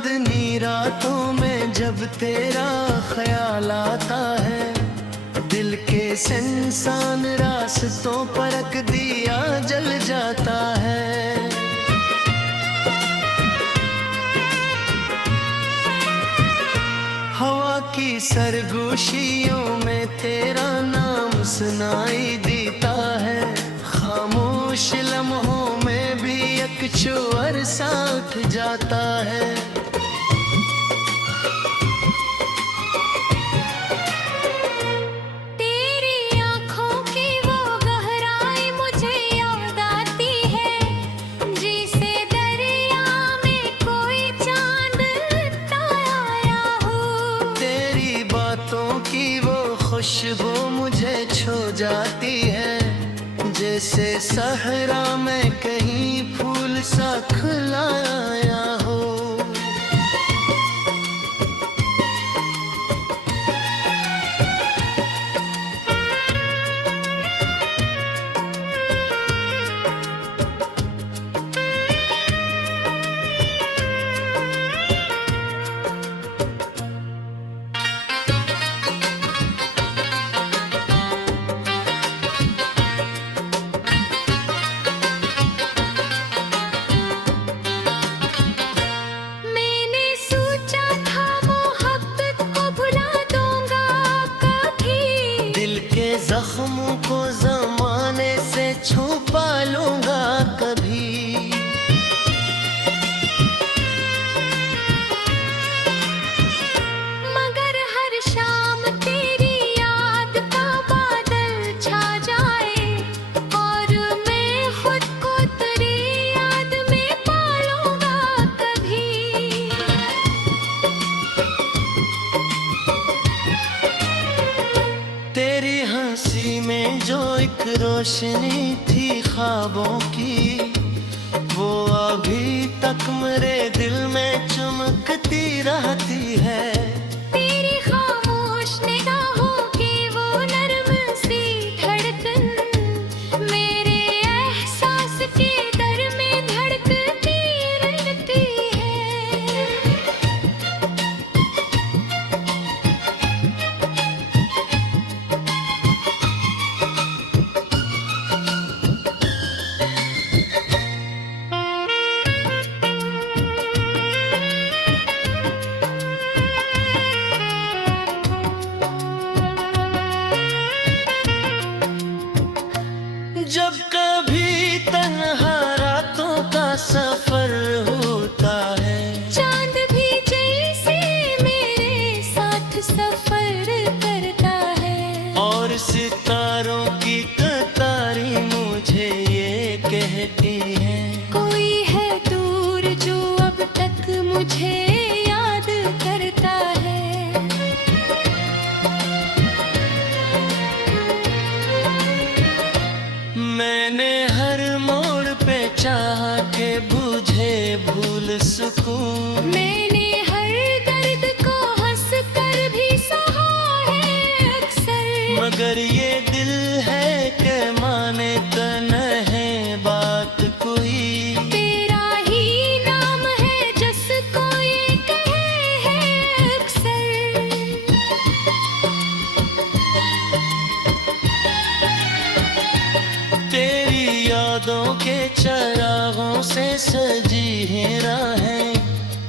चांदनी रातों में जब तेरा ख्याल आता है, दिल के इंसान रास्तों पर रख दिया जल जाता है। हवा की सरगोशियों में तेरा नाम सुनाई देता है, खामोश लम्हों में भी एक शोर सा उठ जाता है। तेरी आँखों की वो गहराई मुझे याद आती है, जैसे दरिया में कोई चांद ताया हो। तेरी बातों की वो खुशबू मुझे छू जाती है, जैसे सहरा में कहीं फूल सा खिलाया हो। मैंने सोचा था मोहब्बत को भुला दूंगा कभी, दिल के जख्मों को जमाने से छुपा लूंगा कभी। मगर हर शाम तेरी याद का बादल छा जाए, और मैं खुद को तेरी याद में पालूंगा कभी। तेरी हंसी में जो एक रोशनी थी ख्वाबों की, वो अभी तक मेरे दिल में चमकती रहती है। तेरी खामोश निगाहों की वो नर्म सी धड़कन, मेरे एहसास के दर में धड़कती रहती है। जब कभी तन्हा रातों का सफर होता है, चांद भी जैसे मेरे साथ सफर करता है, और सितारों की कतारी मुझे ये कहती है, कोई है दूर जो अब तक मुझे याद करता है। मैंने हर मोड़ पे चाह के बुझे भूल सुकून। मैंने हर दर्द को हंस कर भी सहा है अक्सर, मगर ये दिल है कि माने तो नहीं बात कोई। तेरा ही नाम है जिसको ये कहे है अक्सर। तेरी यादों के चरागों से सजी है राहें,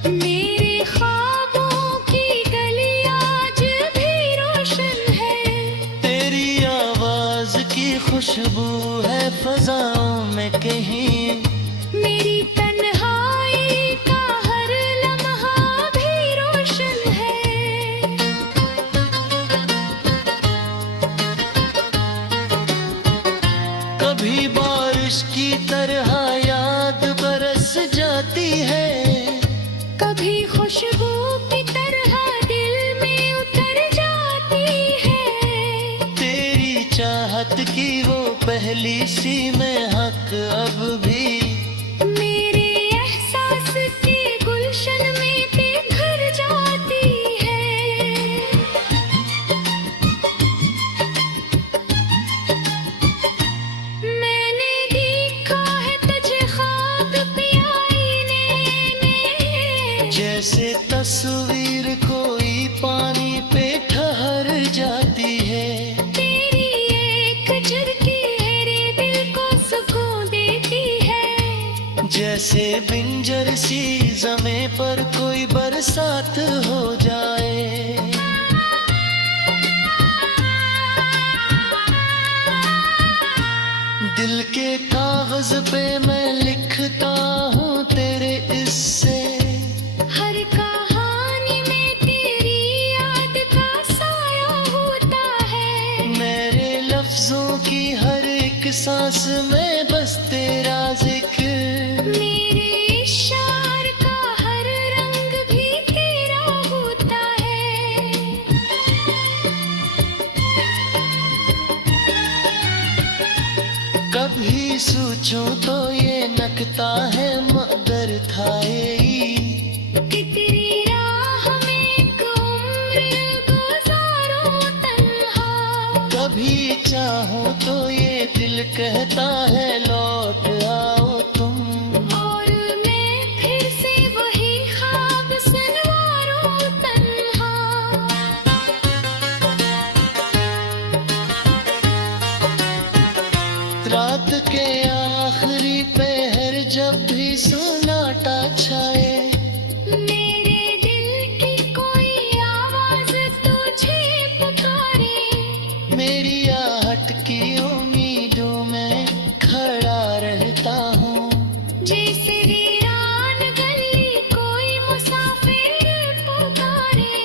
मेरे ख्वाबों की गली आज भी रोशन है। तेरी आवाज की खुशबू है फजाओं में कहीं। मेरी तन्हाई का हर लम्हा भी रोशन है। कभी बारिश की तरह याद बरस जाती है, कभी खुशबू की तरह दिल में उतर जाती है। तेरी चाहत की वो पहली सी महक अब भी मेरे एहसास के गुलशन में बिखर जाती है। मैंने देखा है तुझे ख्वाब पियाई ने जैसे तस्वीर कोई पानी पे ठहर जाती है। तेरी एक झुरकी मेरे दिल को सुकून देती है। जैसे बिंजर सी ज़मीं पर कोई बरसात हो जाए। दिल के कागज पे मैं लिखता हूँ तेरे इससे। हर कहानी में तेरी याद का साया होता है। मेरे लफ्जों की हर एक सांस में बस तेरा जिक्र। मेरे इशार का हर रंग भी तेरा होता है। कभी सोचूं तो ये नकता है मगर था यही। कि तेरी राह में एक उम्र गुजारूं तन्हा। कभी चाहूं तो ये दिल कहता है लौट आओ तुम। और मैं फिर से वही ख्वाब सनवारूं तन्हा। रात के आखिरी पहर जब भी सन्नाटा छाए। मेरे दिल की कोई आवाज तुझे पुकारे। मेरी आहट की उम्मीदों में खड़ा रहता हूँ। जैसे वीरान गली कोई मुसाफिर पुकारे।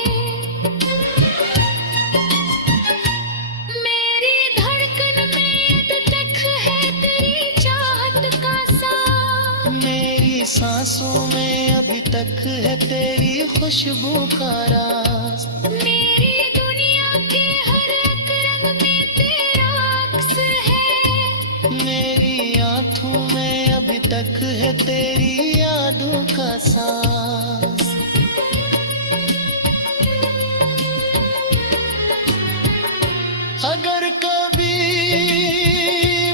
मेरी धड़कन में अब तक है तेरी चाहत का सांस। मेरी सांसों में अभी तक है तेरी खुशबू का राज। मेरी दुनिया के हर एक रंग में तेरा अक्स है। मेरी आँखों में अभी तक है तेरी यादों का सांस। अगर कभी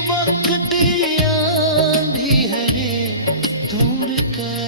वक्त आंधी है दूर कर।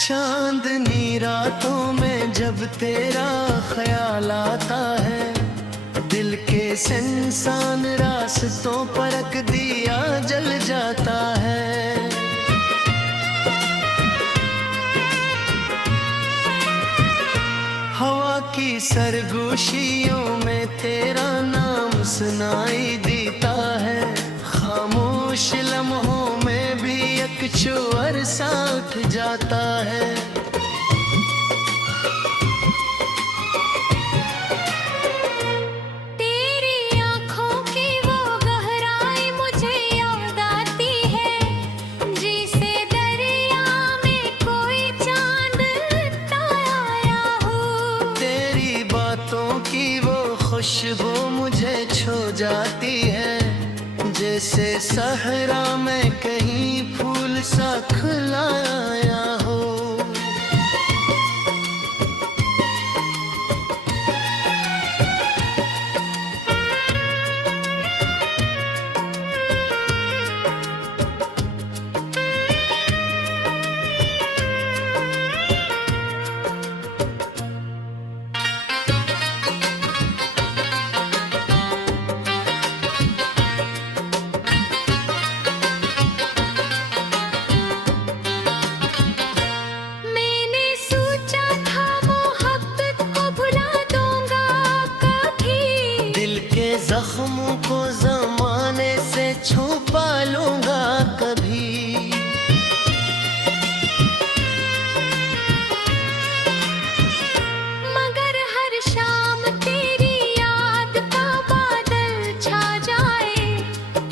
चांदनी रातों में जब तेरा ख्याल आता है। दिल के इंसान रास्तों पर रख दिया जल जाता है। हवा की सरगोशियों में तेरा नाम सुनाई देता है। खामोश लम्हों में भी एक चोर साथ जाता है। तेरी आँखों की वो गहराई मुझे याद आती है। जैसे दरिया में कोई चांद ताया हो। तेरी बातों की वो खुशबू मुझे छू जाती है। जैसे सहरा में कहीं फूल सा खिलाया हो। जख्मों को जमाने से छुपा लूंगा कभी। मगर हर शाम तेरी याद का बादल छा जाए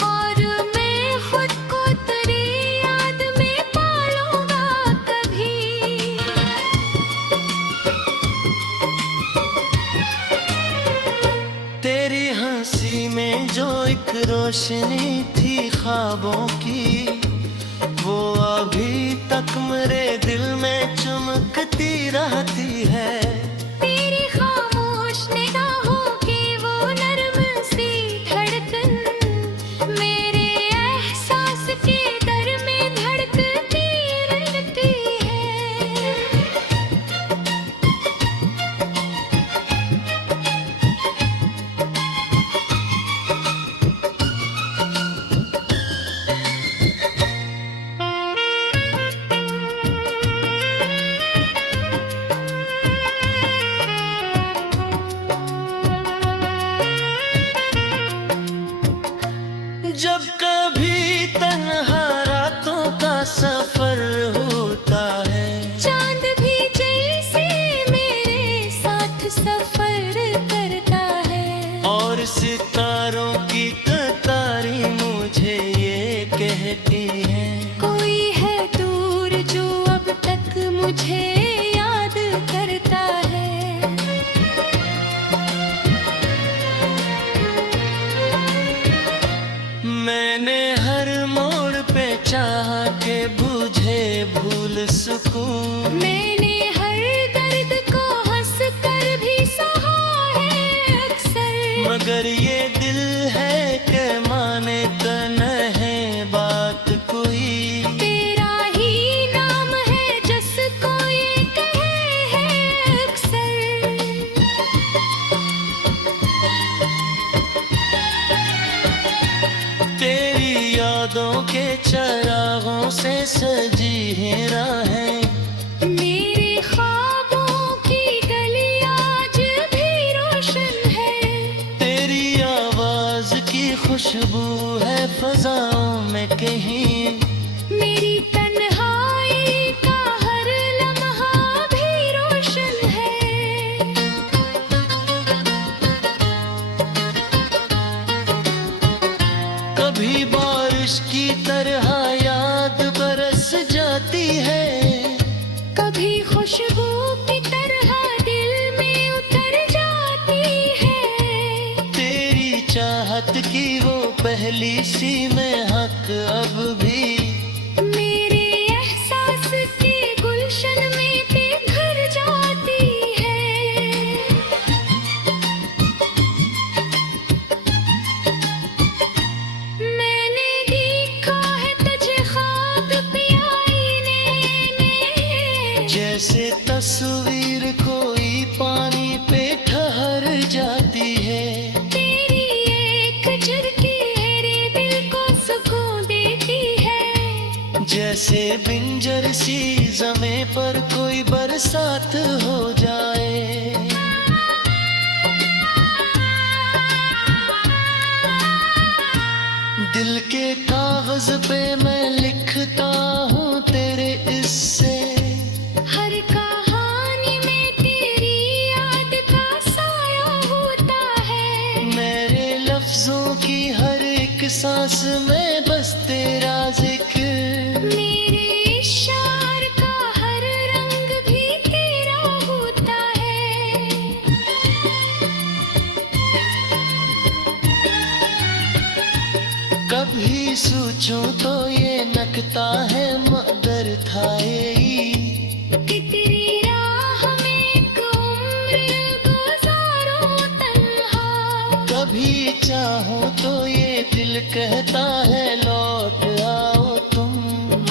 और मैं खुद को तेरी याद में पालूंगा कभी। रोशनी थी ख्वाबों की, वो अभी तक मेरे दिल में चमकती रहती है। तेरी खामोश निगाहों की वो नर्म सी धड़कन मेरे एहसास के दर में धड़कती रहती है। जब कभी तन्हा रातों का सफर होता है, चांद भी जैसे मेरे साथ सफर करता है, और सितारों की कतारी मुझे ये कहती है, कोई है दूर जो अब तक मुझे याद करता है। मैंने हर मोड़ पे चाह के बुझे भूल सुकून, मैंने हर दर्द को हंस कर भी सहा है अक्सर, मगर ये दिल है कि माने तो नहीं बात कोई। तेरा ही नाम है जिसको ये कहे है अक्सर। तेरी यादों के चरागों से सजी है राहें, मेरे ख्वाबों की गली आज भी रोशन है, तेरी आवाज की खुशबू है फजाओं में कहीं, मेरी तन्हाई का हर लम्हा भी रोशन है। कभी बारिश की तरह याद बरस जाती है, कभी खुशबू की तरह दिल में उतर जाती है, तेरी चाहत की वो पहली सी महक अब भी मेरे एहसास के गुलशन में बिखर जाती है। मैंने देखा है तुझे ख्वाब पियाई ने, जैसे तस्वीर कोई पानी पे ठहर जाती है, तेरी एक झुरकी मेरे दिल को सुकून देती है, जैसे बिंजर सी ज़मीं पर कोई बरसात हो जाए। दिल के कागज पे मैं लिखता हूँ तेरे इससे, हर कहानी में तेरी याद का साया होता है, मेरे लफ्जों की हर एक सांस में बस तेरा जिक्र, मेरे इशार का हर रंग भी तेरा होता है। कभी सोचूं तो ये नकता है मगर था यही, कि तेरी राह में एक उम्र गुजारो तन्हा, कभी चाहूं तो ये दिल कहता है लौट आओ तुम,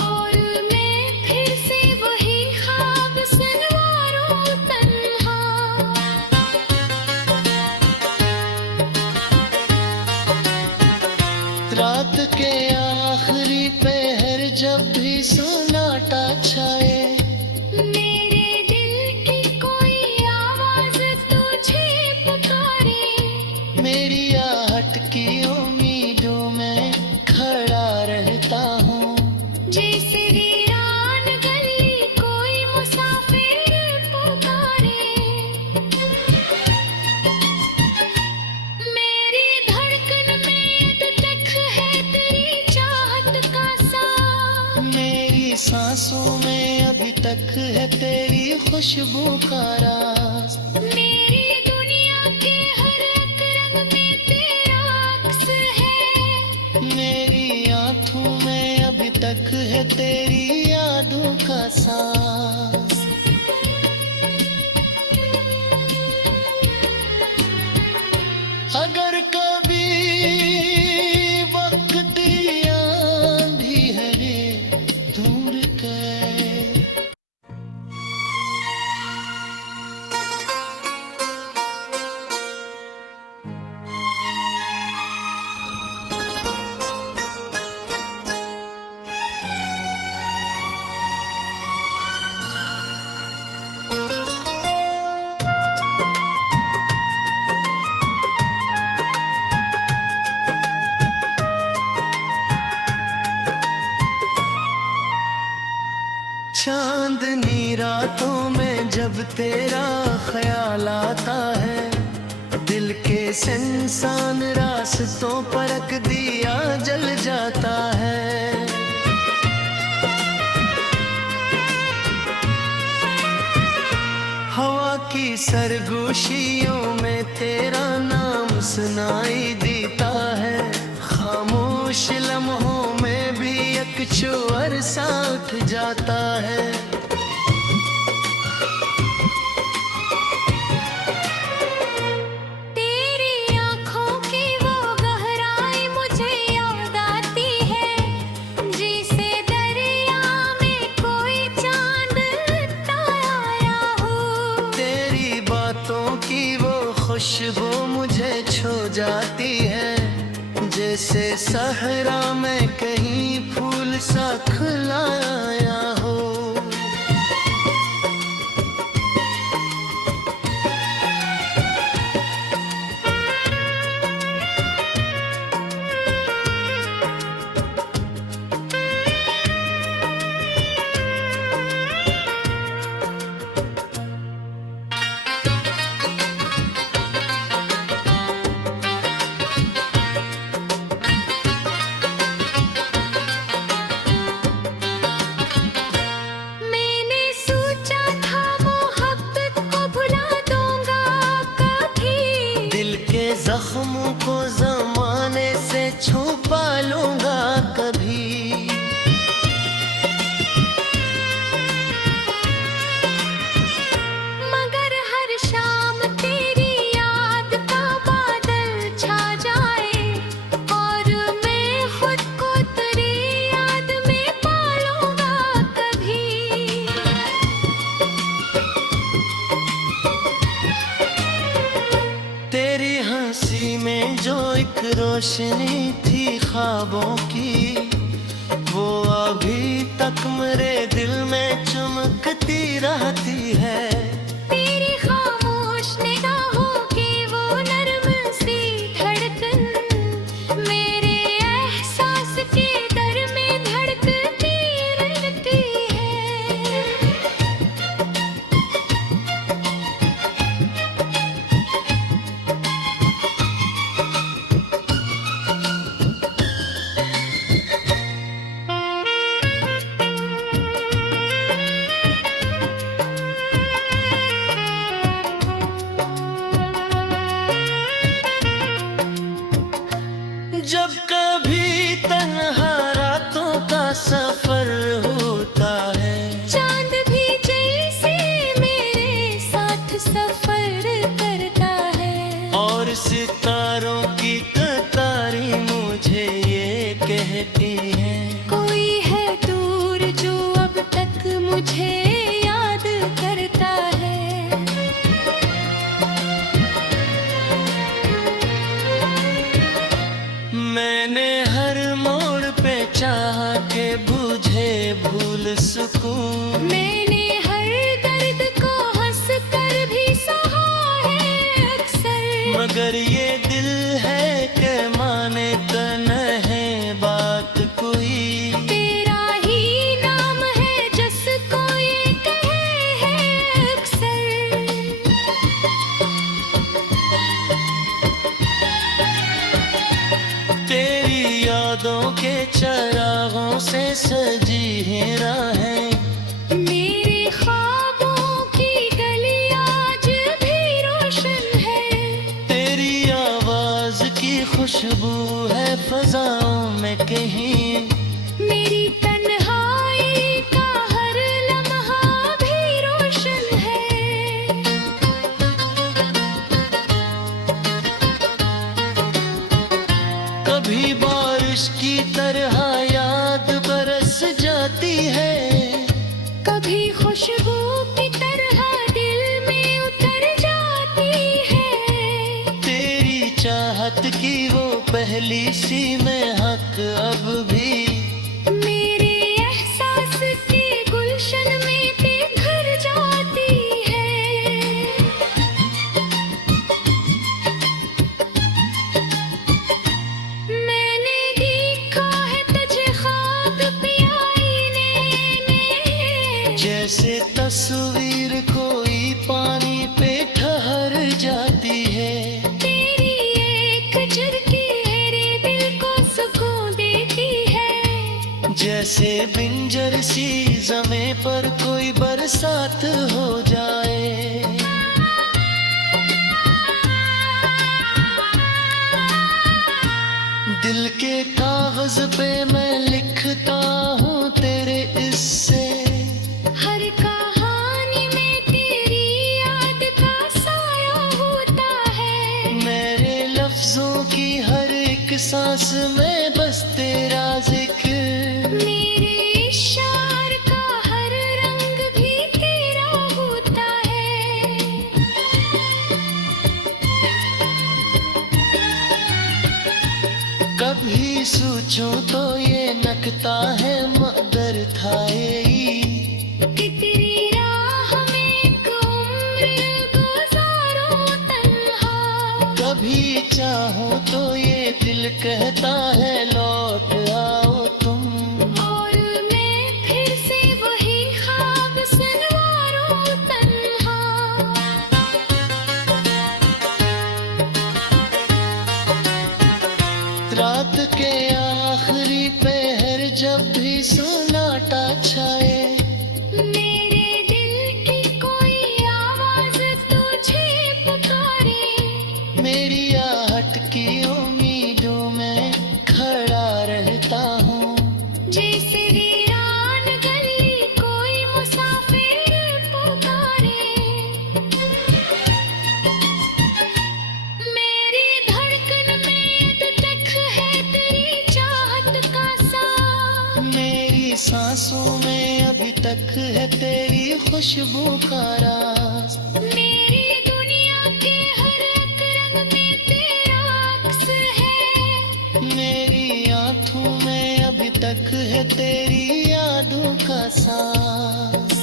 और मैं फिर से वही ख्वाब सनवारो तन्हा। रात के आखिरी पहर जब भी सन्नाटा छाए, मेरे दिल की कोई आवाज तुझे पुकारे, मेरी आहट की उम्मीदों में खड़ा रहता हूँ, जैसे वीरान गली कोई मुसाफिर पुकारे। मेरी धड़कन में अब तक है तेरी चाहत का सा, मेरी सांसों में अभी तक है तेरी खुशबू का राज, मेरी दुनिया के हर एक रंग में तेरा अक्स है, है तेरी यादों का सांस। अगर कभी वक्त आंधी है दूर कर। चांदनी रातों में जब तेरा ख्याल आता है, दिल के इंसान रास्तों पर रख दिया जल जाता है। हवा की सरगोशियों में तेरा नाम सुनाई देता है। खामोश लम्हों में भी एक छुअर साथ जाता है। तेरी आँखों की वो गहराई मुझे याद आती है, जैसे दरिया में कोई चांद तारा हो। तेरी बातों की वो खुशबू मुझे छू जाती है, जैसे सहरा में कहीं फूल सा खिलाया हो। मैंने सोचा था मोहब्बत को भुला दूंगा कभी, दिल के जख्मों को जमाने से छुपा लूंगा कभी। मगर हर शाम तेरी याद का बादल छा जाए, और मैं खुद को तेरी याद में पालूंगा कभी। तेरी हंसी में जो एक रोशनी थी ख्वाबों की, वो अभी तक मेरे दिल में चमकती रहती है। तेरी खामोश निगाहों की वो नर्म सी धड़कन, मेरे एहसास के दर में धड़कती रहती है। जब कभी तन्हा रातों का सफर होता है, चांद भी जैसे मेरे साथ सफर करता है, और सितारों की कतारी मुझे ये कहती है, कोई है दूर जो अब तक मुझे याद करता है। मैंने हर मोड़ पे चाह के बुझे भूल सुकून। मैंने हर दर्द को हंस कर भी सहा है अक्सर, मगर ये दिल है कि माने तो नहीं बात कोई। तेरा ही नाम है जिसको ये कहे है अक्सर। तेरी यादों के चरागों से सजी है राहें, मेरे ख्वाबों की गली आज भी रोशन है। तेरी आवाज की खुशबू है फजाओं में कहीं। मेरी तन्हा पहली सी में हक अब भी मेरे एहसास के गुलशन में बेघर जाती है। मैंने देखा है तुझे ख्वाब पियाई ने, जैसे तस्वीर कोई पानी पे ठहर जाती है। तेरी एक झुरकी मेरे दिल को सुकून देती है। जैसे बिंजर सी ज़मे पर कोई बरसात हो जाए। दिल के कागज पे मैं लिखता हूँ तेरे इससे, हर कहानी में तेरी याद का साया होता है। मेरे लफ्जों की हर एक सांस में बस तेरा जिक्र। मेरे इशार का हर रंग भी तेरा होता है। कभी सोचूं तो ये नकता है मगर था यही, कि तेरी राह में एक उम्र गुजारूं तन्हा। कभी चाहूं तो ये दिल कहता है लौट आओ तुम। और मैं फिर से वही ख्वाब सनवारूं तन्हा। रात के आखिरी पहर जब भी सन्नाटा छाए, मेरे दिल की कोई आवाज तुझे पुकारे। मेरी आहट की उम्मीदों में खड़ा रहता हूँ। जैसे वीरान गली कोई मुसाफिर पुकारे। मेरी धड़कन में अब तक है तेरी चाहत का सांस। मेरी सांसों में अभी तक है तेरी खुशबू का राज। मेरी दुनिया के हर एक रंग में तेरा अक्स है। मेरी आँखों में अभी तक है तेरी यादों का सांस।